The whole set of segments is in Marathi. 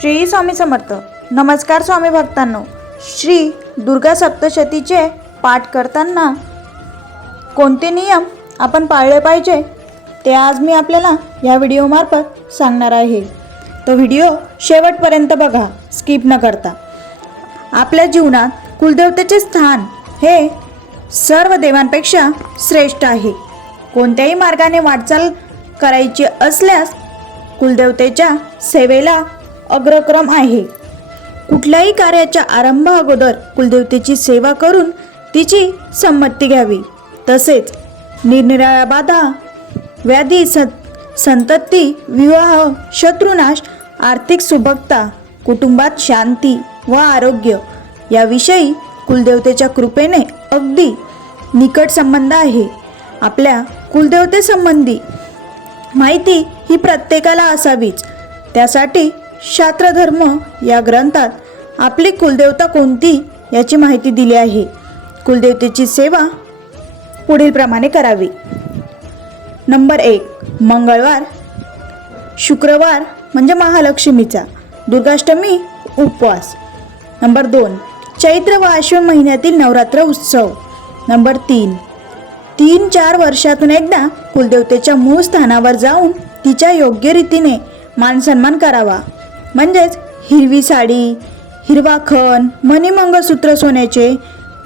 श्री स्वामी समर्थ. नमस्कार स्वामी भक्तांनो. श्री दुर्गा सप्तशतीचे पाठ करताना कोणते नियम आपण पाळले पाहिजे ते आज मी आपल्याला या व्हिडिओमार्फत सांगणार आहे. तो व्हिडिओ शेवटपर्यंत बघा, स्किप न करता. आपल्या जीवनात कुलदेवतेचे स्थान हे सर्व देवांपेक्षा श्रेष्ठ आहे. कोणत्याही मार्गाने वाटचाल करायची असल्यास कुलदेवतेच्या सेवेला अग्रक्रम आहे. कुठल्याही कार्याच्या आरंभ अगोदर कुलदेवतेची सेवा करून तिची संमती घ्यावी. तसेच निरनिराळ्या बाधा, व्याधी, संतती, विवाह, शत्रुनाश, आर्थिक सुबकता, कुटुंबात शांती व आरोग्य याविषयी कुलदेवतेच्या कृपेने अगदी निकट संबंध आहे. आपल्या कुलदेवतेसंबंधी माहिती ही प्रत्येकाला असावीच. त्यासाठी शास्त्रधर्म या ग्रंथात आपली कुलदेवता कोणती याची माहिती दिली आहे. कुलदेवतेची सेवा पुढील प्रमाणे करावी. नंबर 1, मंगळवार, शुक्रवार म्हणजे महालक्ष्मीचा, दुर्गाष्टमी उपवास. नंबर 2, चैत्र व आश्विन महिन्यातील नवरात्र उत्सव. नंबर 3-4 वर्षातून एकदा कुलदेवतेच्या मूळ स्थानावर जाऊन तिच्या योग्य रीतीने मानसन्मान करावा. म्हणजेच हिरवी साडी, हिरवा खण, मणिमंगळसूत्र सोन्याचे,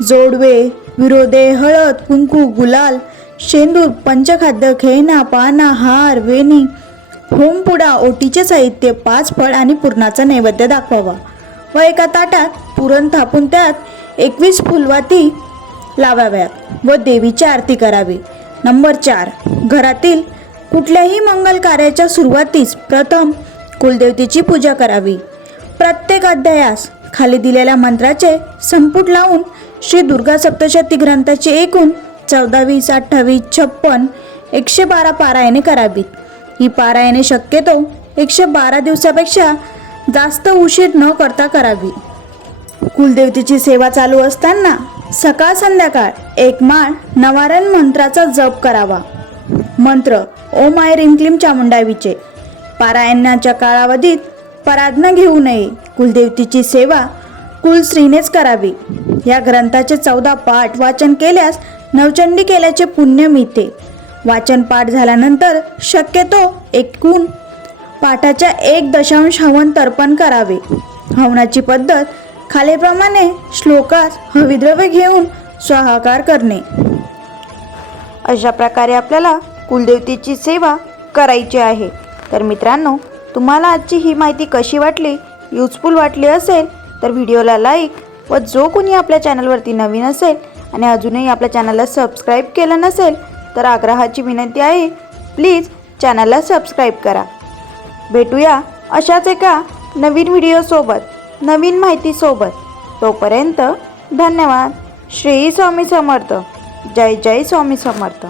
जोडवे, विरोधे, हळद, कुंकू, गुलाल, शेंदूर, पंचखाद्य, खेळणा, पाना, हार, वेणी, होमपुडा, ओटीचे साहित्य, 5 फळ आणि पुरणाचा नैवेद्य दाखवावा व एका ताटात पुरण थापून त्यात 21 फुलवाती लावाव्यात व देवीची आरती करावी. नंबर 4, घरातील कुठल्याही मंगल कार्याच्या सुरुवातीस प्रथम कुलदेवतेची पूजा करावी. प्रत्येक अध्यायास खाली दिलेल्या मंत्राचे संपुट लावून श्री दुर्गा सप्तशती ग्रंथाची एकूण 14, 20, 28, 56, 112 पारायणे करावीत. ही पारायणे शक्यतो 112 दिवसापेक्षा जास्त उशीर न करता करावी. कुलदेवतेची सेवा चालू असताना सकाळ संध्याकाळ 1 माळ नवारण मंत्राचा जप करावा. मंत्र ओम आय ह्रीं क्लीं चामुंडावीचे. पारायणाच्या कालावधीत पराधन घेऊ नये. कुलदेवतेची सेवा कुलस्त्रीनेच करावी. या ग्रंथाचे 14 पाठ वाचन केल्यास नवचंडी केल्याचे पुण्य मिळते. वाचन पाठ झाल्यानंतर शक्यतो एकूण पाठाच्या 1 हवन तर्पण करावे. हवनाची पद्धत खालीलप्रमाणे श्लोकास हविद्रव्य घेऊन स्वाहाकार करणे. अशा प्रकारे आपल्याला कुलदेवतेची सेवा करायची आहे. तर मित्रांनो, तुम्हाला आजची ही माहिती कशी वाटली, युजफुल वाटली असेल तर व्हिडिओला लाईक व जो कोणी आपल्या चॅनलवरती नवीन असेल आणि अजूनही आपल्या चॅनलला सबस्क्राईब केलं नसेल तर आग्रहाची विनंती आहे, प्लीज चॅनलला सबस्क्राईब करा. भेटूया अशाच एका नवीन व्हिडिओसोबत, नवीन माहितीसोबत. तोपर्यंत धन्यवाद. श्री स्वामी समर्थ. जय जय स्वामी समर्थ.